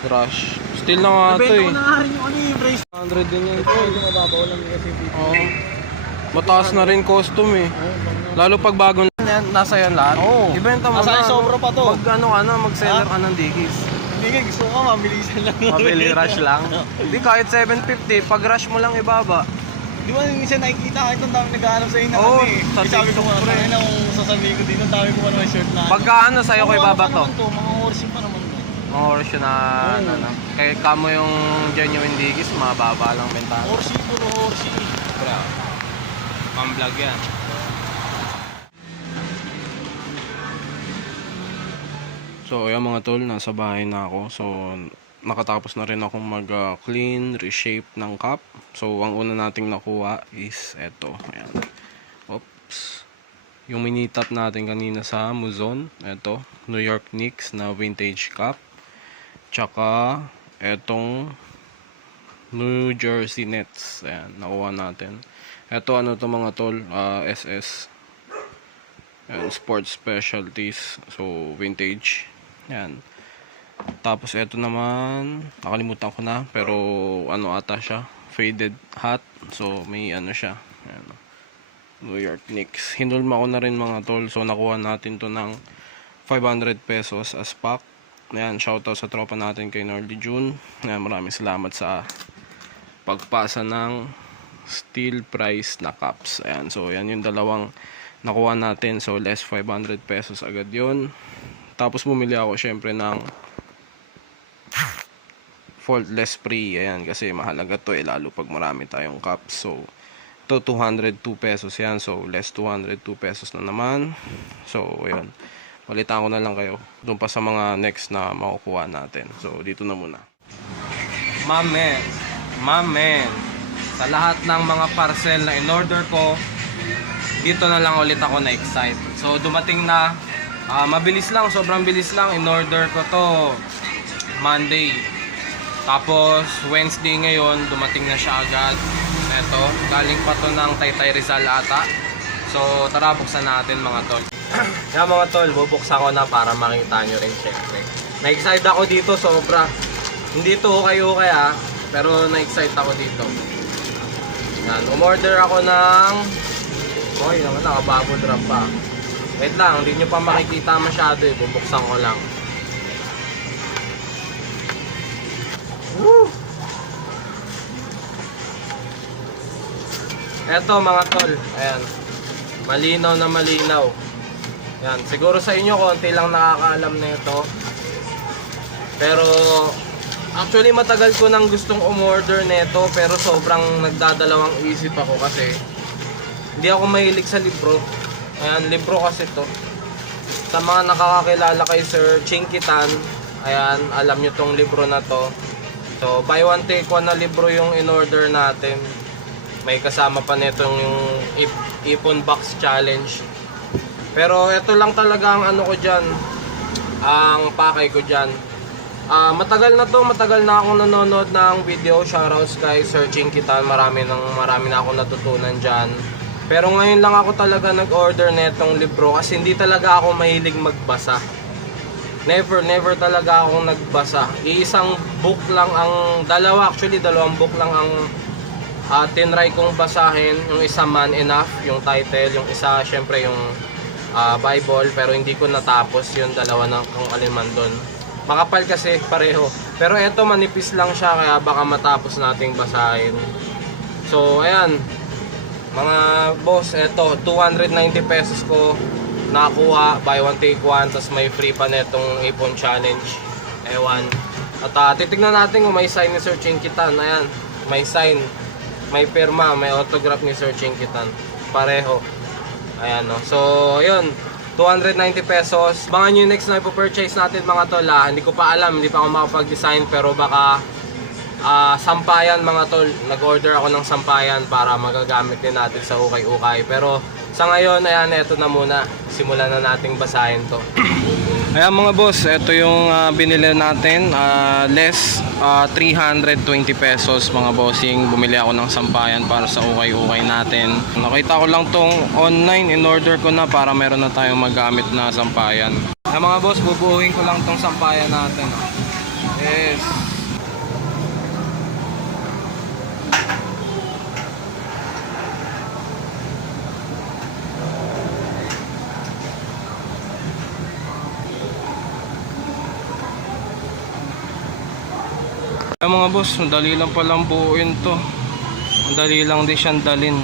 Crush. Still na nga ito Nabenta eh. ko na nga rin yung ano yung brace. 100 din yan. Ito, yung mababaw lang yung SMB. Oo. Mataas na rin custom eh. Lalo pag bago na yan, nasa yan lahat. Oo. Ibenta mo Nasa na. sobra pa to. Mag ano ka na, mag-seller ka ng digis. Hindi nga, gusto ko mabilisan lang. Mabili rush lang. Hindi kahit 750, pag rush mo lang ibaba. Di ba minsan nakikita ka itong dami naghahanap sa'yo na Oo, ano eh. sa sabi ko nga, pre. na kung sasabihin ko dito, ang dami ko pa naman shirt na. Pagka ano sa'yo ko Mga ibaba ano to. Mga orsin pa. Mga oras yun na, ano, ano. Kaya kamo yung genuine digis, mababa lang bentahan. Orsin, puro orsin. Pre, ah. Pang-vlog yan. So, ayan mga tol, nasa bahay na ako. So, nakatapos na rin akong mag-clean, reshape ng cup. So, ang una nating nakuha is eto. Ayan. Oops. Yung minitap natin kanina sa Muzon. Eto, New York Knicks na vintage cup. Tsaka, etong New Jersey Nets. Ayan, nakuha natin. Ito ano to mga tol, ah, SS. Ayan, sports specialties. So, vintage. Ayan. Tapos ito naman, nakalimutan ko na, pero ano ata siya, faded hat. So, may ano siya. Ayan. New York Knicks. Hinulma ko na rin mga tol. So, nakuha natin to ng 500 pesos as pack. Ayan, shoutout sa tropa natin kay Nordy June. Ayan, maraming salamat sa pagpasa ng steel price na cups. Ayan, so yan yung dalawang nakuha natin. So less 500 pesos agad yun. Tapos bumili ako syempre ng faultless free. Ayan, kasi mahalaga to eh, lalo pag marami tayong cups. So, to 202 pesos yan. So, less 202 pesos na naman. So, ayun. Palitan ko na lang kayo. Doon pa sa mga next na makukuha natin. So, dito na muna. Mamen, mamen, sa lahat ng mga parcel na in-order ko, dito na lang ulit ako na-excite. So, dumating na, ah, mabilis lang, sobrang bilis lang. In-order ko to Monday. Tapos, Wednesday ngayon, dumating na siya agad. Eto, galing pa to ng Taytay Rizal ata. So, tara, buksan natin mga tol. Yan mga tol, bubuksan ko na para makita nyo rin syempre. Na-excite ako dito, sobra. Hindi to kayo kaya, pero na-excite ako dito. Yan, umorder ako ng... Oy, naman nakabubble wrap pa. Wait lang, hindi nyo pa makikita masyado eh. Bubuksan ko lang. Woo! Eto mga tol, ayan. Malinaw na malinaw. Yan, siguro sa inyo konti lang nakakaalam na ito. Pero actually matagal ko nang gustong umorder nito pero sobrang nagdadalawang isip ako kasi hindi ako mahilig sa libro. Ayan, libro kasi to. Sa mga nakakakilala kay Sir Chinkitan, ayan, alam nyo tong libro na to. So, buy one take one na libro yung in-order natin. May kasama pa nitong yung Ip- Ipon Box Challenge. Pero ito lang talaga ang ano ko dyan, ang pakay ko dyan. Ah, matagal na to, matagal na akong nanonood ng video. Shoutouts kay Searching Kitan. Marami nang marami na akong natutunan diyan. Pero ngayon lang ako talaga nag-order nitong libro kasi hindi talaga ako mahilig magbasa. Never, never talaga akong nagbasa. Iisang book lang ang, dalawa actually, dalawang book lang ang uh, tinry kong basahin. Yung isa Man Enough, yung title. Yung isa, syempre, yung ah, Bible. Pero hindi ko natapos yung dalawa ng kung alin man doon. Makapal kasi pareho. Pero eto manipis lang siya kaya baka matapos nating basahin. So ayan. Mga boss, eto 290 pesos ko nakuha buy one take one tapos may free pa netong ipon challenge. Ewan. At ah, titignan natin kung may sign ni Sir Chinkitan. Ayan, may sign, may pirma, may autograph ni Sir Chinkitan. Pareho. Ayan no. So, ayun. 290 pesos. Mga new next na ipo-purchase natin mga tol ah. Hindi ko pa alam, hindi pa ako makapag-design pero baka ah, sampayan mga tol. Nag-order ako ng sampayan para magagamit din natin sa ukay-ukay. Pero sa ngayon, ayan, eto na muna. Simulan na nating basahin to. Ayan mga boss, ito yung ah, binili natin. Ah, less ah, 320 pesos mga bossing. Bumili ako ng sampayan para sa ukay-ukay natin. Nakita ko lang tong online, in order ko na para meron na tayong magamit na sampayan. Ayan mga boss, bubuuhin ko lang tong sampayan natin. Yes. Mga boss, madali lang palang buuin to. Madali lang din siyang dalin.